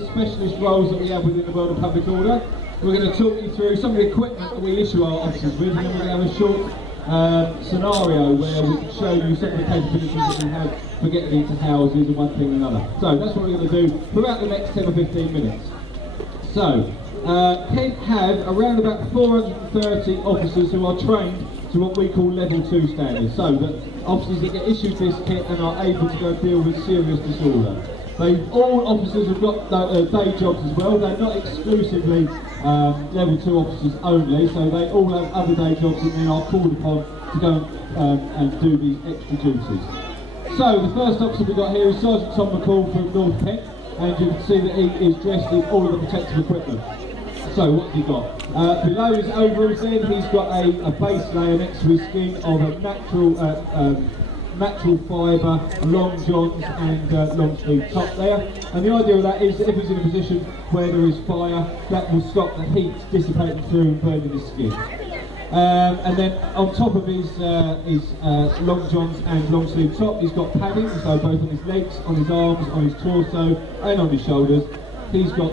Specialist roles that we have within the world of public order. We're going to talk you through some of the equipment that we issue our officers with, and then we're going to have a short scenario where we can show you some of the capabilities that we have for getting into houses and one thing and another. So that's what we're going to do for about the next 10 or 15 minutes. So, Kent have around about 430 officers who are trained to what we call level 2 standards. So that officers that get issued this kit and are able to go and deal with serious disorder. All officers have got day jobs as well. They're not exclusively level 2 officers only, so they all have other day jobs and then are called upon to go and do these extra duties. So the first officer we've got here is Sergeant Tom McCall from North Kent, and you can see that he is dressed in all of the protective equipment. So what's he got? Below his overalls then, he's got a base layer next to his skin of a natural fibre, long johns and long sleeve top there. And the idea of that is that if he's in a position where there is fire, that will stop the heat dissipating through and burning his skin. And then on top of his long johns and long sleeve top, he's got padding, so both on his legs, on his arms, on his torso and on his shoulders. He's got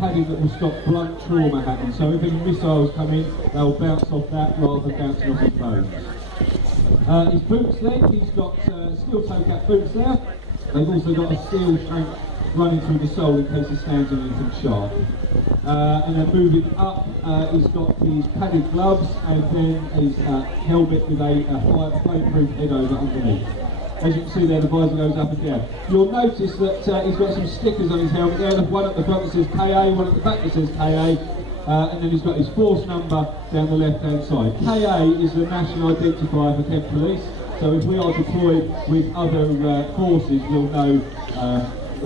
padding that will stop blunt trauma happening, so if any missiles come in, they'll bounce off that rather than bouncing off his bones. His boots then, he's got steel toe cap boots there. They've also got a steel shank running through the sole in case he stands on anything sharp. And then moving up, he's got his padded gloves and then his helmet with a flame-proof head over underneath. As you can see there, the visor goes up and down. You'll notice that he's got some stickers on his helmet there. One at the front that says KA, one at the back that says KA. And then he's got his force number down the left hand side. KA is the national identifier for Kent Police, so if we are deployed with other forces, we'll know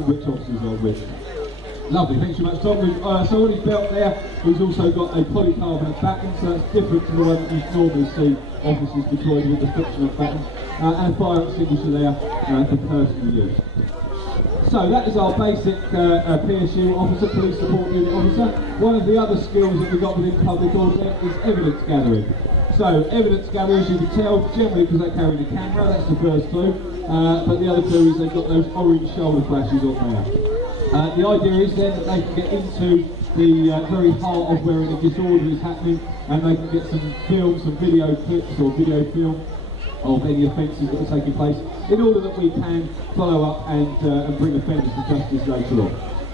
which officers are with. Lovely, thanks very much Tom. So on his belt there, he's also got a polycarbonate baton, so that's different to the one that you normally see officers deployed with the friction baton, and a fire extinguisher there for personal use. So that is our basic PSU officer, police support unit officer. One of the other skills that we've got within public order is evidence gathering. So evidence gathering, as you can tell, generally because they carry the camera, that's the first clue. But the other clue is they've got those orange shoulder flashes on there. The idea is then that they can get into the very heart of where any disorder is happening, and they can get some film, some video clips or video film of any offences that are taking place, in order that we can follow up and bring offenders to justice later on.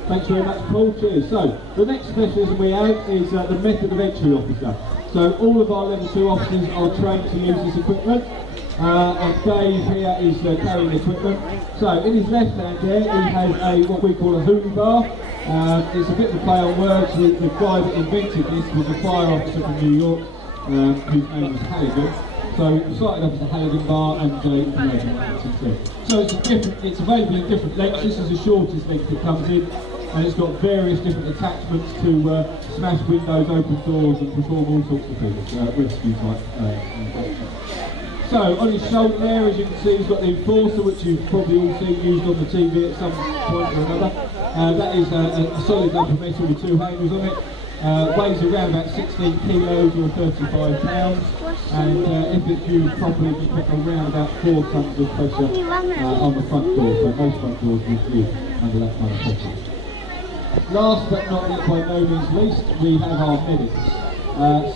Thanks very much, Paul. Cheers. So, the next specialism we have is the method of entry officer. So, all of our level 2 officers are trained to use this equipment. And Dave here is carrying equipment. So, in his left hand there, he has what we call a hoolie bar. It's a bit of a play on words. The guy that invented this was a fire officer from New York, whose name was Halligan. So it started off as a Halligan bar, and you can imagine what it's into. So it's available in different lengths. This is the shortest length that comes in, and it's got various different attachments to smash windows, open doors, and perform all sorts of things, rescue type. So on his shoulder there, as you can see, he's got the enforcer, which you've probably all seen used on the TV at some point or another. That is a solid lump of metal with 2 handles on it. Weighs around about 16 kilos or 35 pounds, and if it's used properly, it can put around about 4 tons of pressure on the front door, so most front doors will be under that kind of pressure. Last but not by no means least, we have our medics.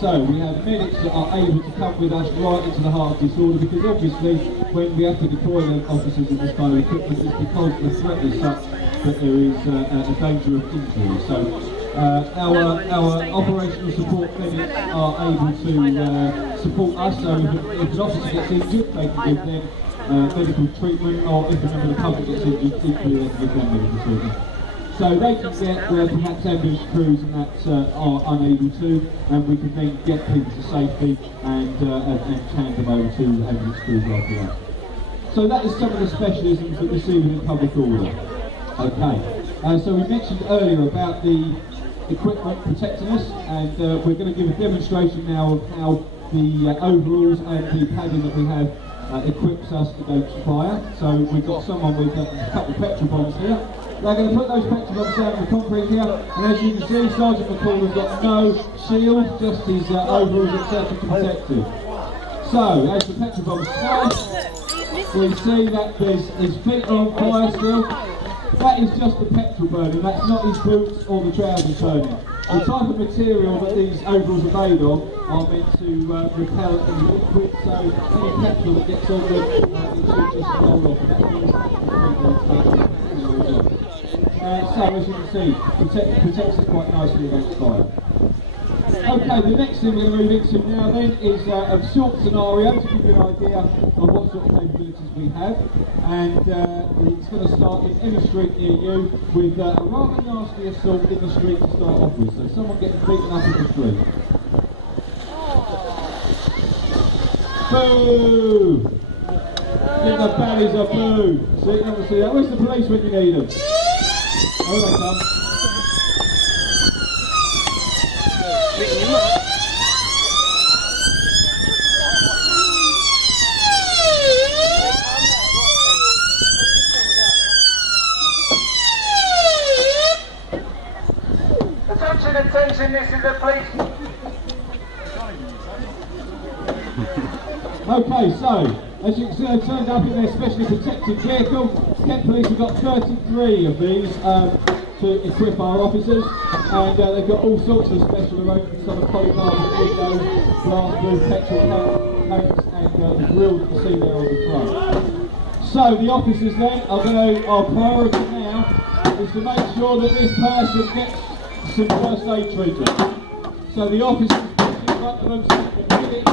So we have medics that are able to come with us right into the heart of disorder, because obviously when we have to deploy them officers in this kind of equipment, it's because the threat is such that there is a danger of injury. So our operational support medics are able to support us, so if an officer gets injured, they can give them medical treatment, or if a member of the public gets injured, equally they can give them medical treatment. So they can get where perhaps ambulance crews and that are unable to, and we can then get people to safety and hand them over to ambulance crews after that. So that is some of the specialisms that we see within public order. Okay, so we mentioned earlier about the equipment protecting us, and we're going to give a demonstration now of how the overalls and the padding that we have equips us against fire. So we've got someone with a couple of petrol bombs here. They're going to put those petrol bombs down on the concrete here, and as you can see, Sergeant McCall has got no shield, just his overalls etc. to protect him. So as the petrol bombs fire, we see that his feet are on fire still. that is just the petrol burning, that's not his boots or the trousers burning. The type of material that these overalls are made of are meant to repel any liquid, so any petrol that gets on them, it should just roll off, and that's what so as you can see, protects it quite nicely against fire. Okay, the next thing we're going to move into now then is a short scenario to give you an idea of what sort of capabilities we have, and it's going to start in any street near you with a rather nasty assault in the street to start off with, so someone getting beaten up in the street. Boo! Give the baddies a boo! See that? Where's the police when you need them? Oh, they come. Attention, this is the police. Okay, so, as you can see, they turned up in their specially protected vehicle. Kent Police have got 33 of these to equip our officers, and they've got all sorts of special arrangements on the polycarbonate windows, glass roof, petrol tanks, and the grill that you see there on the front. So, the officers then our priority now is to make sure that this person gets some first aid treatment. So the officers push in front of them so they can hit it.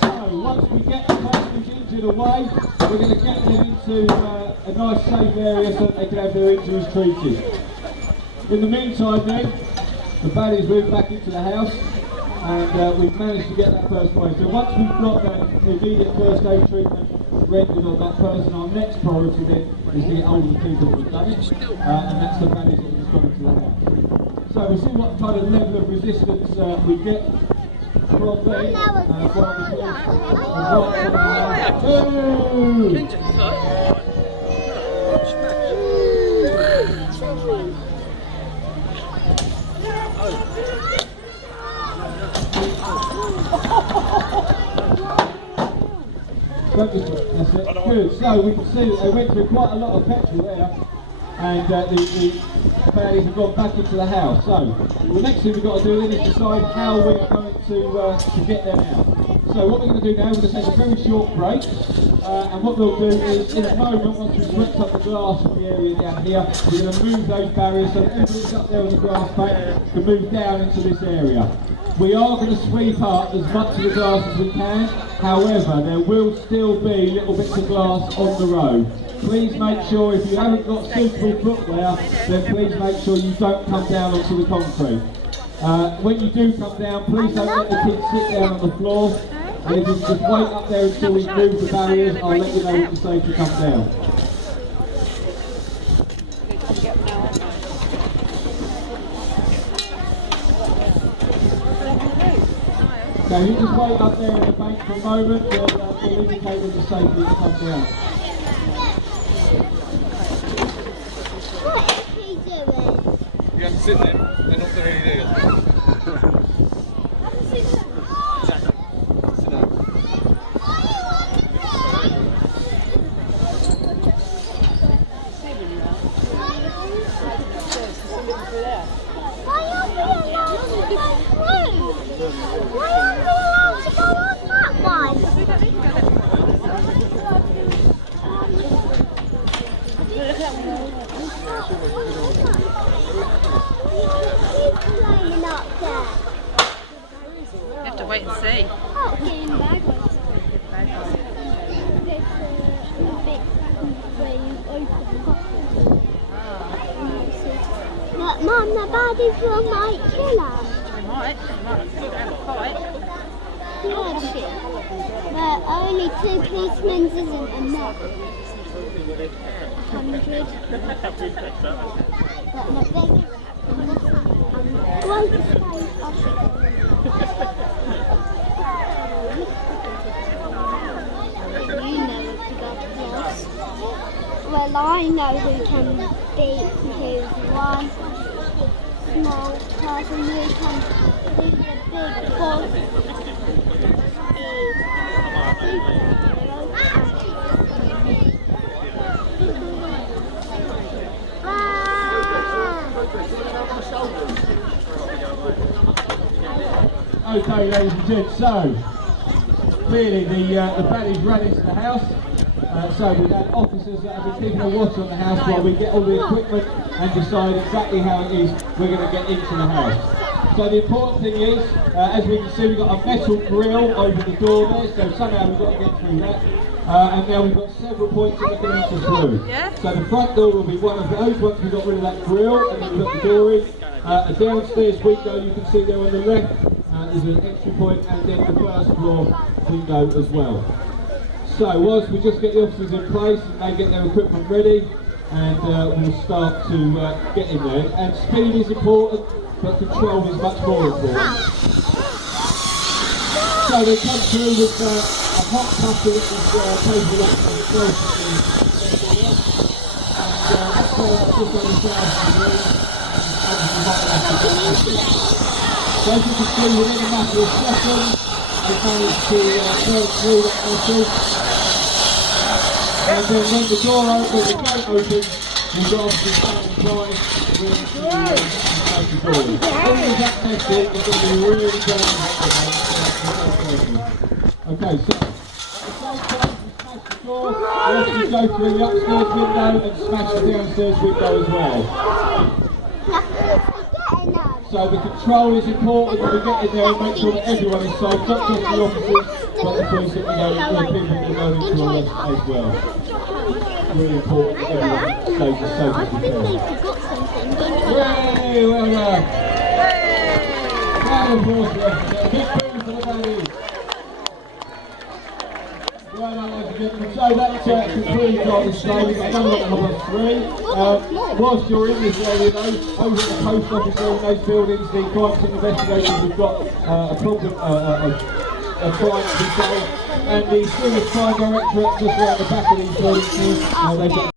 So once we get the person who's injured away, we're going to get them into a nice safe area so that they can have their injuries treated. In the meantime then, the baddies move back into the house, and we've managed to get that person away. So once we've got that immediate first aid treatment rendered on that person, our next priority then is to get hold of the people that have done it, and that's the baddies that have gone into the house. So we'll see what kind of level of resistance we get from them, That's it. Good. So we can see that they went through quite a lot of petrol there, and the baddies have gone back into the house. So the next thing we've got to do then is decide how we're going to get them out. So what we're going to do now, we're going to take a very short break, and what we'll do is, in a moment, once we've swept up the glass from the area down here, we're going to move those barriers so that everything's up there on the grass bank can move down into this area. We are going to sweep up as much of the glass as we can, however there will still be little bits of glass on the road. Please make sure, if you haven't got suitable footwear, then please make sure you don't come down onto the concrete. When you do come down, please don't let the kids sit down on the floor, and if you just wait up there until we move the barriers, I'll let you know when it's safe to come down. So you just wait up there in the bank for a moment, we'll indicate when it's safe for you to come down. What is he doing? You haven't seen them, they're not doing anything. Exactly. Sit down. Why are we allowed to go through? Why are we allowed to go on that one? Laying up there. You have to wait and see. Oh, getting backwards. There's a bit where you open the pocket. Look, Mum, the baddies will might kill us. They might have a fight. Yeah, shit. But only 2 policemen isn't enough. 100. But not big. Why the space You know if you got close. Well, I know who can beat who's one small person who can beat the big boss is superhero. Okay, ladies and gents, so clearly the baddies ran into the house. So we've had officers that have been keeping a watch on the house while we get all the equipment and decide exactly how it is we're going to get into the house. So the important thing is, as we can see, we've got a metal grill over the door there, so somehow we've got to get through that. And now we've got several points that we can enter through. So the front door will be one of those once we've got rid of that grill and then we put the door in. A downstairs window you can see there on the left, is an entry point, and then the first floor window as well. So whilst we just get the officers in place and they get their equipment ready, and we'll start to get in there. And speed is important, but control is much more important. So they come through with a hot cutter that is taken up on the close to the and that's just over 1,000 degrees. So as you can see, within a matter of seconds, they managed to burn through that metal. And then when the door opens, the gate opens, we've got obviously standing by with the door. All of that metal is going to be really going okay, so the same time we smash the door, we actually go through the upstairs window and smash the downstairs window as well. So the control is important when we get in there and make sure that everyone is safe, not just the officers, but the police that we go into, the people that we go into arrest as well. Really important that everyone stays as safe as we can. Yay, well done! Round of applause for the officer. A big boom for the baddies. Well done, ladies and gentlemen. So that concludes our display. We've got another one of three. Whilst you're in this area though, over at the post office there in those buildings, the crime scene investigators have got a problem, a crime to be solved, and the serious crime directorate just around the back of these buildings, they've got